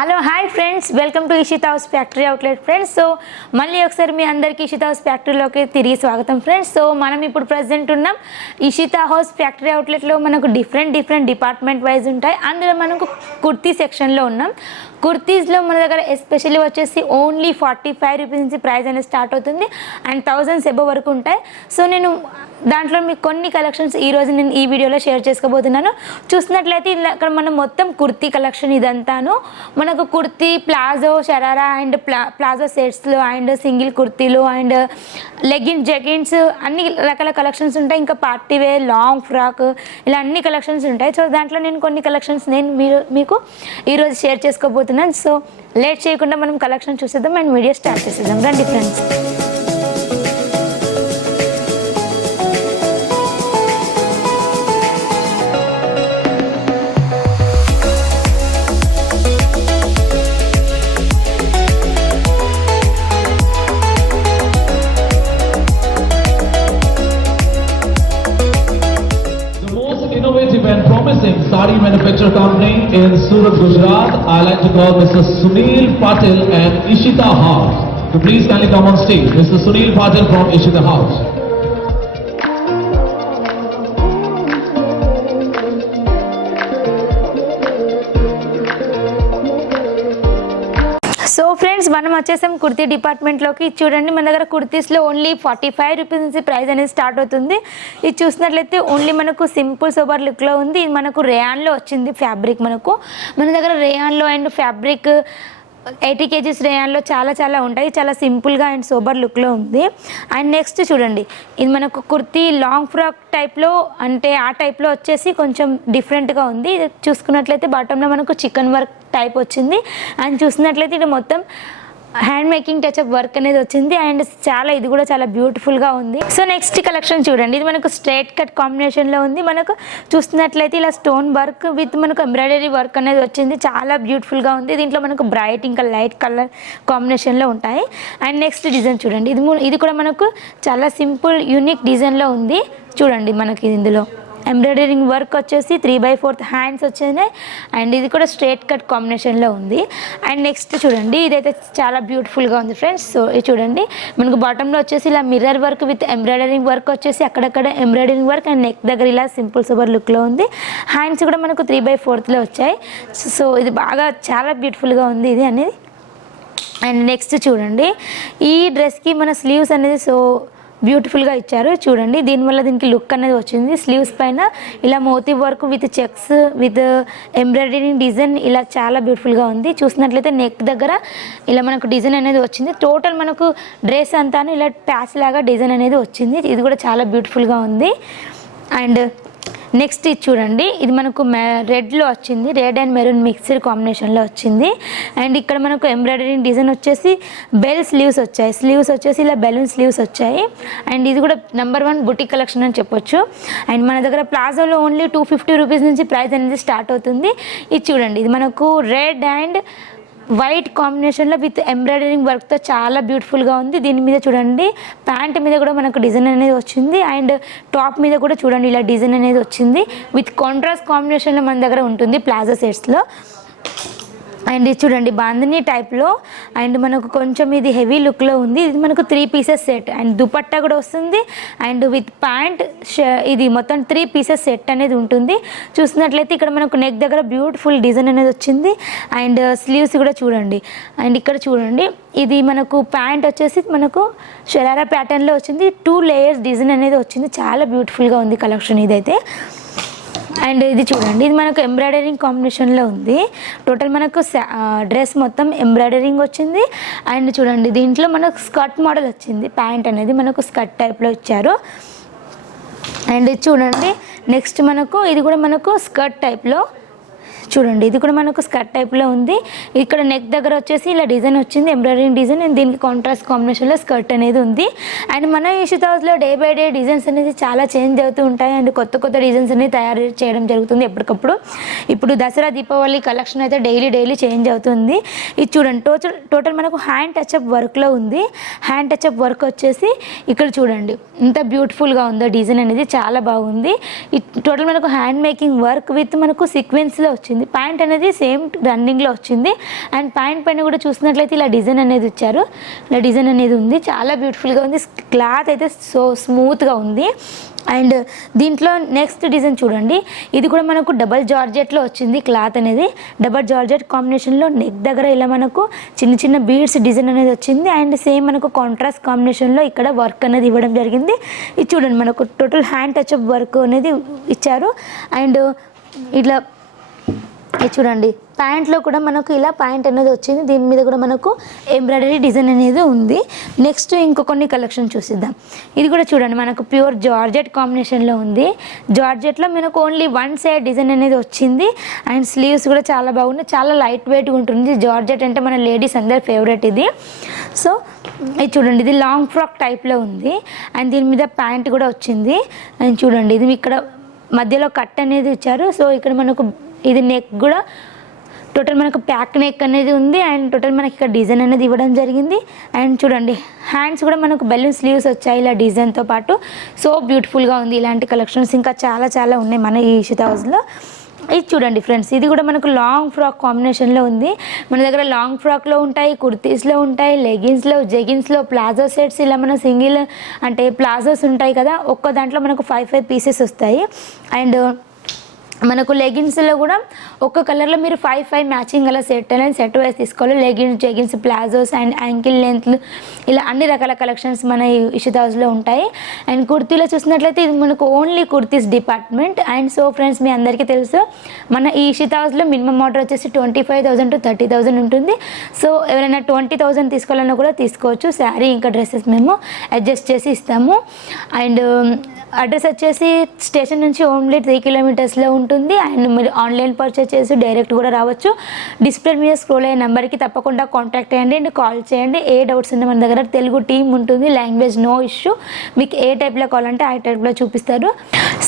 Hello hi friends, welcome to Ishita house factory outlet friends. So మళ్ళీ ఒకసారి మీ అందరికీ Ishita house ఫ్యాక్టరీలోకి తిరిగి స్వాగతం ఫ్రెండ్స్. సో మనం ఇప్పుడు ప్రజెంట్ ఉన్నాం ఇషితా హౌస్ ఫ్యాక్టరీ అవుట్లెట్లో. మనకు డిఫరెంట్ డిపార్ట్మెంట్ వైజ్ ఉంటాయి. అందులో మనకు కుర్తీ సెక్షన్లో ఉన్నాం. కుర్తీస్లో మన దగ్గర ఎస్పెషల్లీ వచ్చేసి ఓన్లీ 45 రూపీస్ నుంచి ప్రైస్ అనేది స్టార్ట్ అవుతుంది అండ్ 1000 ఎబో వరకు ఉంటాయి. సో నేను దాంట్లో మీకు కొన్ని కలెక్షన్స్ ఈరోజు నేను ఈ వీడియోలో షేర్ చేసుకోబోతున్నాను. చూసినట్లయితే ఇక్కడ మనం మొత్తం కుర్తీ కలెక్షన్ ఇదంతాను మనకు kurti, palazzo, sharara and palazzo సెట్స్లో అండ్ సింగిల్ కుర్తీలు అండ్ లెగిన్స్, జెగిన్స్ అన్ని రకాల కలెక్షన్స్ ఉంటాయి. ఇంకా పార్టీ వేర్, లాంగ్ ఫ్రాక్ ఇలా అన్ని కలెక్షన్స్ ఉంటాయి. సో దాంట్లో నేను కొన్ని కలెక్షన్స్ మీకు ఈరోజు షేర్ చేసుకోబోతున్నాను. సో లేట్ చేయకుండా మనం కలెక్షన్ చూసేద్దాం అండ్ వీడియో స్టార్ట్ చేసేద్దాం. రండి friends. Innovative and promising sari manufacturer company in Surat, Gujarat. I like to call Mr. Sunil Patil and Ishita House. So please kindly come on stage. Mr. Sunil Patil from Ishita House. So friends, మనం వచ్చేసాం కుర్తీ డిపార్ట్మెంట్లోకి. చూడండి, మన దగ్గర కుర్తీస్లో only 45 rupees నుంచి price అనేది start అవుతుంది. ఇది చూసినట్లయితే ఓన్లీ మనకు సింపుల్ సోబర్ లుక్లో ఉంది. ఇది మనకు రేయాన్లో వచ్చింది ఫ్యాబ్రిక్. మన దగ్గర రేయాన్లో అండ్ ఫ్యాబ్రిక్ 80 kgs రేయాన్లో చాలా ఉంటాయి. చాలా సింపుల్గా అండ్ సోబర్ లుక్లో ఉంది. అండ్ నెక్స్ట్ చూడండి, ఇది మనకు కుర్తీ లాంగ్ ఫ్రాక్ టైప్లో, అంటే ఆ టైప్లో వచ్చేసి కొంచెం డిఫరెంట్గా ఉంది. ఇది చూసుకున్నట్లయితే బాటంలో మనకు చికెన్ వర్క్ టైప్ వచ్చింది. అండ్ చూసినట్లయితే ఇది మొత్తం హ్యాండ్ మేకింగ్ టచ్అప్ వర్క్ అనేది వచ్చింది. అండ్ ఇది కూడా చాలా బ్యూటిఫుల్గా ఉంది. సో నెక్స్ట్ కలెక్షన్ చూడండి, ఇది మనకు స్ట్రైట్ కట్ కాంబినేషన్లో ఉంది. మనకు చూస్తున్నట్లయితే ఇలా స్టోన్ వర్క్ విత్ మనకు ఎంబ్రాయిడరీ వర్క్ అనేది వచ్చింది. చాలా బ్యూటిఫుల్గా ఉంది. దీంట్లో మనకు బ్రైట్ ఇంకా లైట్ కలర్ కాంబినేషన్లో ఉంటాయి. అండ్ నెక్స్ట్ డిజైన్ చూడండి, ఇది కూడా మనకు చాలా సింపుల్ యూనిక్ డిజైన్లో ఉంది. చూడండి, మనకి ఇందులో ఎంబ్రాయిడరింగ్ వర్క్ వచ్చేసి 3/4 హ్యాండ్స్ వచ్చినాయి. అండ్ ఇది కూడా స్ట్రైట్ కట్ కాంబినేషన్లో ఉంది. అండ్ నెక్స్ట్ చూడండి, ఇదైతే చాలా బ్యూటిఫుల్గా ఉంది ఫ్రెండ్స్. సో ఇది చూడండి, మనకు బాటంలో వచ్చేసి ఇలా mirror work with embroidering work వచ్చేసి అక్కడక్కడ ఎంబ్రాయిడరింగ్ వర్క్ అండ్ నెక్ దగ్గర ఇలా సింపుల్ సోబర్ లుక్లో ఉంది. హ్యాండ్స్ కూడా మనకు 3/4లో వచ్చాయి. సో ఇది బాగా చాలా బ్యూటిఫుల్గా ఉంది ఇది అనేది. అండ్ నెక్స్ట్ చూడండి, ఈ డ్రెస్కి మన స్లీవ్స్ అనేది సో బ్యూటిఫుల్గా ఇచ్చారు. చూడండి, దీనివల్ల దీనికి లుక్ అనేది వచ్చింది. స్లీవ్స్ పైన ఇలా moti work with checks with embroidering design ఇలా చాలా బ్యూటిఫుల్గా ఉంది. చూసినట్లయితే నెక్ దగ్గర ఇలా మనకు డిజైన్ అనేది వచ్చింది. టోటల్ మనకు డ్రెస్ అంతా ఇలా ప్యాచ్ లాగా డిజైన్ అనేది వచ్చింది. ఇది కూడా చాలా బ్యూటిఫుల్గా ఉంది. అండ్ నెక్స్ట్ ఇది చూడండి, ఇది మనకు రెడ్లో వచ్చింది. రెడ్ అండ్ మెరూన్ మిక్స్డ్ కాంబినేషన్లో వచ్చింది. అండ్ ఇక్కడ మనకు ఎంబ్రాయిడరింగ్ డిజైన్ వచ్చేసి బెల్ స్లీవ్స్ వచ్చాయి. స్లీవ్స్ వచ్చేసి ఇలా బెలూన్ స్లీవ్స్ వచ్చాయి. అండ్ ఇది కూడా నెంబర్ 1 బుటిక్ కలెక్షన్ అని చెప్పొచ్చు. అండ్ మన దగ్గర ప్లాజోలో ఓన్లీ 250 రూపీస్ నుంచి ప్రైస్ అనేది స్టార్ట్ అవుతుంది. ఇది చూడండి, ఇది మనకు రెడ్ అండ్ వైట్ కాంబినేషన్లో విత్ ఎంబ్రాయిడరింగ్ వర్క్తో చాలా బ్యూటిఫుల్గా ఉంది. దీని మీద చూడండి, ప్యాంట్ మీద కూడా మనకు డిజైన్ అనేది వచ్చింది. అండ్ టాప్ మీద కూడా చూడండి ఇలా డిజైన్ అనేది వచ్చింది. విత్ కాంట్రాస్ట్ కాంబినేషన్లో మన దగ్గర ఉంటుంది ప్లాజో సెట్స్లో. అండ్ ఇది చూడండి, బాందిని టైప్లో అండ్ మనకు కొంచెం ఇది హెవీ లుక్లో ఉంది. ఇది మనకు 3 పీసెస్ సెట్ అండ్ దుపట్టా కూడా వస్తుంది. అండ్ విత్ ప్యాంట్ ఇది మొత్తం 3 పీసెస్ సెట్ అనేది ఉంటుంది. చూసినట్లయితే ఇక్కడ మనకు నెక్ దగ్గర బ్యూటిఫుల్ డిజైన్ అనేది వచ్చింది. అండ్ స్లీవ్స్ కూడా చూడండి. అండ్ ఇక్కడ చూడండి, ఇది మనకు ప్యాంట్ వచ్చేసి మనకు షరారా ప్యాటర్న్లో వచ్చింది. 2 లేయర్స్ డిజైన్ అనేది వచ్చింది. చాలా బ్యూటిఫుల్గా ఉంది కలెక్షన్ ఇదైతే. అండ్ ఇది చూడండి, ఇది మనకు ఎంబ్రాయిడరింగ్ కాంబినేషన్లో ఉంది. టోటల్ మనకు డ్రెస్ మొత్తం ఎంబ్రాయిడరింగ్ వచ్చింది. అండ్ చూడండి, దీంట్లో మనకు స్కర్ట్ మోడల్ వచ్చింది. ప్యాంట్ అనేది మనకు స్కర్ట్ టైప్లో ఇచ్చారు. అండ్ ఇది చూడండి, నెక్స్ట్ మనకు ఇది కూడా మనకు స్కర్ట్ టైప్లో చూడండి, ఇది కూడా మనకు స్కర్ట్ టైప్లో ఉంది. ఇక్కడ నెక్ దగ్గర వచ్చేసి ఇలా డిజైన్ వచ్చింది, ఎంబ్రాయిడరింగ్ డిజైన్. అండ్ దీనికి కాంట్రాస్ట్ కాంబినేషన్లో స్కర్ట్ అనేది ఉంది. అండ్ మన ఇషితా హౌస్లో డే బై డే డిజైన్స్ అనేది చాలా చేంజ్ అవుతూ ఉంటాయి. అండ్ కొత్త డిజైన్స్ అనేది తయారు చేయడం జరుగుతుంది ఎప్పటికప్పుడు. ఇప్పుడు దసరా, దీపావళి కలెక్షన్ అయితే డైలీ చేంజ్ అవుతుంది. ఇది చూడండి, టోటల్ మనకు హ్యాండ్ టచ్అప్ వర్క్లో ఉంది. హ్యాండ్ టచ్అప్ వర్క్ వచ్చేసి ఇక్కడ చూడండి ఇంత బ్యూటిఫుల్గా ఉందో డిజైన్ అనేది చాలా బాగుంది. టోటల్ మనకు హ్యాండ్ మేకింగ్ వర్క్ విత్ మనకు సీక్వెన్స్లో వచ్చింది. ఉంది. ప్యాంట్ అనేది సేమ్ రన్నింగ్లో వచ్చింది. అండ్ ప్యాంట్ పైన కూడా చూసినట్లయితే ఇలా డిజైన్ అనేది ఇచ్చారు. ఇలా డిజైన్ అనేది ఉంది, చాలా బ్యూటిఫుల్గా ఉంది. క్లాత్ అయితే సో స్మూత్గా ఉంది. అండ్ దీంట్లో నెక్స్ట్ డిజైన్ చూడండి, ఇది కూడా మనకు డబల్ జార్జెట్లో వచ్చింది. క్లాత్ అనేది డబల్ జార్జెట్ కాంబినేషన్లో నెక్ దగ్గర ఇలా మనకు చిన్న చిన్న బీడ్స్ డిజైన్ అనేది వచ్చింది. అండ్ సేమ్ మనకు కాంట్రాస్ట్ కాంబినేషన్లో ఇక్కడ వర్క్ అనేది ఇవ్వడం జరిగింది. ఇది చూడండి, మనకు total hand touch up work అనేది ఇచ్చారు. అండ్ ఇట్లా ఇది చూడండి, ప్యాంట్లో కూడా మనకు ఇలా ప్యాంట్ అనేది వచ్చింది. దీని మీద కూడా మనకు ఎంబ్రాయిడరీ డిజైన్ అనేది ఉంది. నెక్స్ట్ ఇంకో కొన్ని కలెక్షన్ చూసిద్దాం. ఇది కూడా చూడండి, మనకు ప్యూర్ జార్జెట్ కాంబినేషన్లో ఉంది. జార్జెట్లో మనకు ఓన్లీ వన్ సైడ్ డిజైన్ అనేది వచ్చింది. అండ్ స్లీవ్స్ కూడా చాలా బాగున్నాయి, చాలా లైట్ వెయిట్గా ఉంటుంది. జార్జెట్ అంటే మన లేడీస్ అందరి ఫేవరెట్ ఇది. సో ఇది చూడండి, ఇది లాంగ్ ఫ్రాక్ టైప్లో ఉంది. అండ్ దీని మీద ప్యాంట్ కూడా వచ్చింది. అండ్ చూడండి, ఇది ఇక్కడ మధ్యలో కట్ అనేది ఇచ్చారు. సో ఇక్కడ మనకు ఇది నెక్ కూడా టోటల్ మనకు ప్యాక్ నెక్ అనేది ఉంది. అండ్ టోటల్ మనకి ఇక్కడ డిజైన్ అనేది ఇవ్వడం జరిగింది. అండ్ చూడండి, హ్యాండ్స్ కూడా మనకు బెలూన్ స్లీవ్స్ వచ్చాయి ఇలా డిజైన్తో పాటు. సో బ్యూటిఫుల్గా ఉంది. ఇలాంటి కలెక్షన్స్ ఇంకా చాలా చాలా ఉన్నాయి మన ఈ ఇషితా హౌస్లో. ఇది చూడండి ఫ్రెండ్స్, ఇది కూడా మనకు లాంగ్ ఫ్రాక్ కాంబినేషన్లో ఉంది. మన దగ్గర లాంగ్ ఫ్రాక్లో ఉంటాయి, కుర్తీస్లో ఉంటాయి, లెగిన్స్లో, జెగిన్స్లో, ప్లాజో సెట్స్, ఇలా మన సింగిల్ అంటే ప్లాజోస్ ఉంటాయి కదా, ఒక్క దాంట్లో మనకు 5 పీసెస్ వస్తాయి. అండ్ మనకు లెగిన్స్లో కూడా ఒక్క కలర్లో మీరు 5 మ్యాచింగ్ అలా సెట్ వైజ్ తీసుకోవాలి. Leggings, jeggings, palazzos and ankle లెంత్లు ఇలా అన్ని రకాల కలెక్షన్స్ మన ఇషితా హౌస్లో ఉంటాయి. అండ్ కుర్తీలో చూసినట్లయితే ఇది మనకు only kurtis department. And so friends, మీ అందరికీ తెలుసు మన ఈ ఇషితా హౌస్లో మినిమం ఆర్డర్ వచ్చేసి 25,000 to 30,000 ఉంటుంది. సో ఎవరైనా 20,000 తీసుకోవాలన్నా కూడా తీసుకోవచ్చు. శారీ ఇంకా డ్రెస్సెస్ మేము అడ్జస్ట్ చేసి ఇస్తాము. అండ్ అడ్రస్ వచ్చేసి స్టేషన్ నుంచి ఓన్లీ 3 kilometers ఉంటుంది. అండ్ మీరు ఆన్లైన్ పర్చేస్ చేసి డైరెక్ట్ కూడా రావచ్చు. డిస్ప్లే మీద స్క్రోల్ అయ్యే నెంబర్కి తప్పకుండా కాంటాక్ట్ అయ్యండి అండ్ కాల్ చేయండి. ఏ డౌట్స్ ఉన్నా మన దగ్గర తెలుగు టీమ్ ఉంటుంది. Language no issue. మీకు ఏ టైప్లో కావాలంటే ఆ టైప్లో చూపిస్తారు.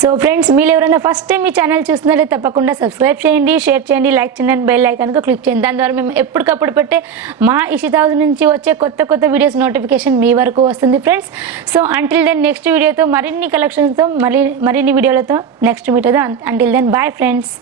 సో ఫ్రెండ్స్, మీరు ఎవరైనా ఫస్ట్ టైం మీ ఛానల్ చూస్తున్నారో తప్పకుండా సబ్స్క్రైబ్ చేయండి, షేర్ చేయండి, లైక్ చేయండి అండ్ బెల్ ఐకాన్కి క్లిక్ చేయండి. దాని ద్వారా మేము ఎప్పటికప్పుడు పెట్టే మా ఇషితా హౌస్ నుంచి వచ్చే కొత్త వీడియోస్ నోటిఫికేషన్ మీ వరకు వస్తుంది friends. So until then next వీడియోతో మరిన్ని కలెక్షన్స్తో మరిన్ని వీడియోలతో నెక్స్ట్ మీట్ అవుతాం. Until then bye friends.